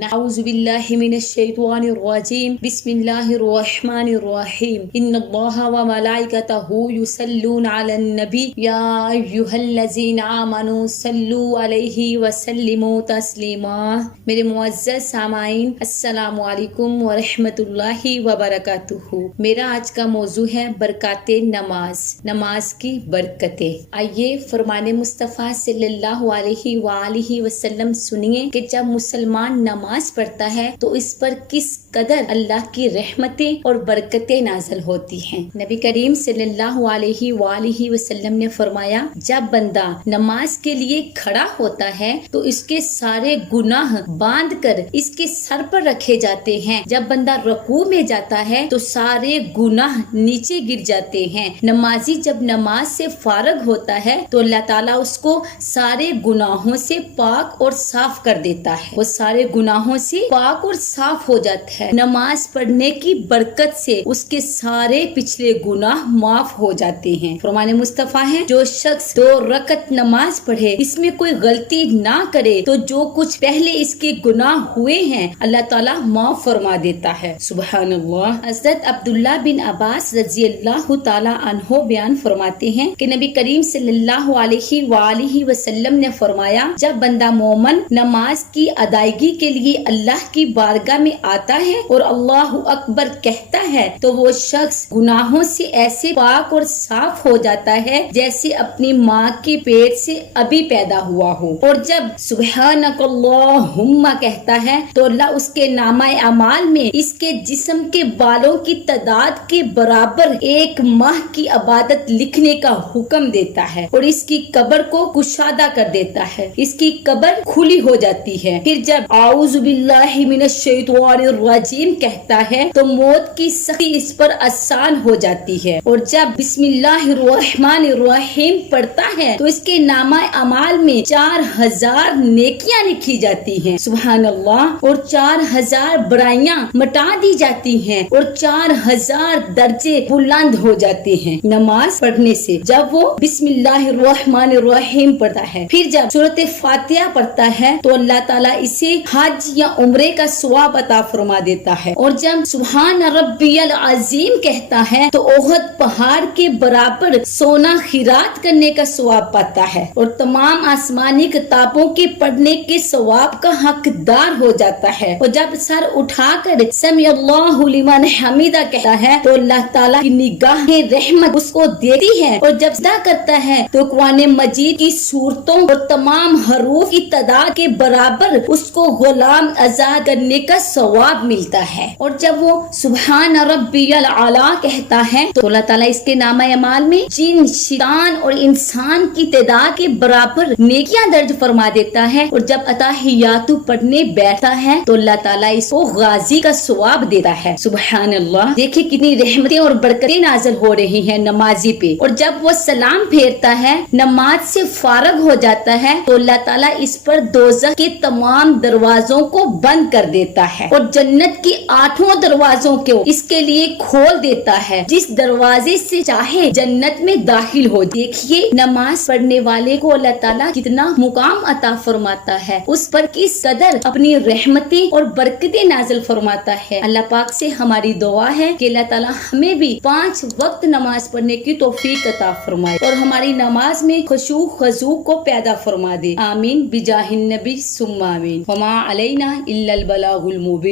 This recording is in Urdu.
نعوذ باللہ من الشیطان الرجیم بسم اللہ الرحمن الرحیم ان اللہ وملائکتہ یصلون علی النبی یا ایھا الذین آمنوا صلوا علیہ وسلموا تسلیما۔ میرے معزز سامعین، السلام علیکم ورحمۃ اللہ وبرکاتہ۔ میرا آج کا موضوع ہے برکات نماز، نماز کی برکتیں۔ آئیے فرمان مصطفیٰ صلی اللہ علیہ وآلہ وسلم سنیے کہ جب مسلمان نماز پڑھتا ہے تو اس پر کس قدر اللہ کی رحمتیں اور برکتیں نازل ہوتی ہیں۔ نبی کریم صلی اللہ علیہ وآلہ وسلم نے فرمایا، جب بندہ نماز کے لیے کھڑا ہوتا ہے تو اس کے سارے گناہ باندھ کر اس کے سر پر رکھے جاتے ہیں۔ جب بندہ رکوع میں جاتا ہے تو سارے گناہ نیچے گر جاتے ہیں۔ نمازی جب نماز سے فارغ ہوتا ہے تو اللہ تعالیٰ اس کو سارے گناہوں سے پاک اور صاف کر دیتا ہے، وہ سارے گناہوں سے پاک اور صاف ہو جاتا ہے۔ نماز پڑھنے کی برکت سے اس کے سارے پچھلے گناہ معاف ہو جاتے ہیں۔ فرمان مصطفیٰ ہے، جو شخص 2 رکعت نماز پڑھے، اس میں کوئی غلطی نہ کرے تو جو کچھ پہلے اس کے گناہ ہوئے ہیں اللہ تعالیٰ معاف فرما دیتا ہے۔ سبحان اللہ۔ حضرت عبداللہ بن عباس رضی اللہ تعالی عنہ بیان فرماتے ہیں کہ نبی کریم صلی اللہ علیہ وآلہ وسلم نے فرمایا، جب بندہ مومن نماز کی ادائیگی کے لیے اللہ کی بارگاہ میں آتا ہے اور اللہ اکبر کہتا ہے تو وہ شخص گناہوں سے ایسے پاک اور صاف ہو جاتا ہے جیسے اپنی ماں کے پیٹ سے ابھی پیدا ہوا ہو، اور جب سبحانک اللہم کہتا ہے تو اللہ اس کے نامہ اعمال میں اس کے جسم کے بالوں کی تعداد کے برابر 1 ماہ کی عبادت لکھنے کا حکم دیتا ہے، اور اس کی قبر کو کشادہ کر دیتا ہے، اس کی قبر کھلی ہو جاتی ہے۔ پھر جب اعوذ باللہ من الشیطان الرجیم کہتا ہے تو موت کی سختی اس پر آسان ہو جاتی ہے، اور جب بسم اللہ الرحمن الرحیم پڑھتا ہے تو اس کے نامہ اعمال میں 4000 نیکیاں لکھی جاتی ہیں، سبحان اللہ، اور 4000 برائیاں مٹا دی جاتی ہیں، اور 4000 درجے بلند ہو جاتے ہیں نماز پڑھنے سے جب وہ بسم اللہ الرحمن الرحیم پڑھتا ہے۔ پھر جب سورۃ فاتحہ پڑھتا ہے تو اللہ تعالیٰ اسے حج یا عمرے کا ثواب عطا فرما دیتا ہے، اور جب سبحان ربی العظیم کہتا ہے تو احد پہاڑ کے برابر سونا خیرات کرنے کا ثواب پاتا ہے، اور تمام آسمانی کتابوں کے پڑھنے کے ثواب کا حقدار ہو جاتا ہے، اور جب سر اٹھا کر سمع اللہ لمن حمیدہ کہتا ہے تو اللہ تعالیٰ کی نگاہ رحمت اس کو دیتی ہے، اور جب سجدہ کرتا ہے تو قرآن مجید کی سورتوں اور تمام حروف کی تعداد کے برابر اس کو غلام آزاد کرنے کا ثواب ملتا ہے، اور جب وہ سبحان ربی العلی کہتا ہے تو اللہ تعالیٰ اس کے نامہ اعمال میں جن، شیطان اور انسان کی تعداد کے برابر نیکیاں درج فرما دیتا ہے، اور جب اتحیات پڑھنے بیٹھتا ہے تو اللہ تعالیٰ اس کو غازی کا ثواب دیتا ہے۔ سبحان اللہ۔ دیکھیں کتنی رحمتیں اور برکتیں نازل ہو رہی ہیں نمازی پہ، اور جب وہ سلام پھیرتا ہے، نماز سے فارغ ہو جاتا ہے تو اللہ تعالیٰ اس پر دوزخ کے تمام دروازوں کو بند کر دیتا ہے، اور جنت کی 8 دروازوں کو اس کے لیے کھول دیتا ہے، جس دروازے سے چاہے جنت میں داخل ہو۔ دیکھیے نماز پڑھنے والے کو اللہ تعالیٰ کتنا مقام عطا فرماتا ہے، اس پر کس قدر اپنی رحمتیں اور برکتیں نازل فرماتا ہے۔ اللہ پاک سے ہماری دعا ہے کہ اللہ تعالیٰ ہمیں بھی 5 وقت نماز پڑھنے کی توفیق عطا فرمائے، اور ہماری نماز میں خشوع خضوع کو پیدا فرما دے۔ آمین بجاہ النبی ثم آمین۔ وما علینا الا البلاغ المبین۔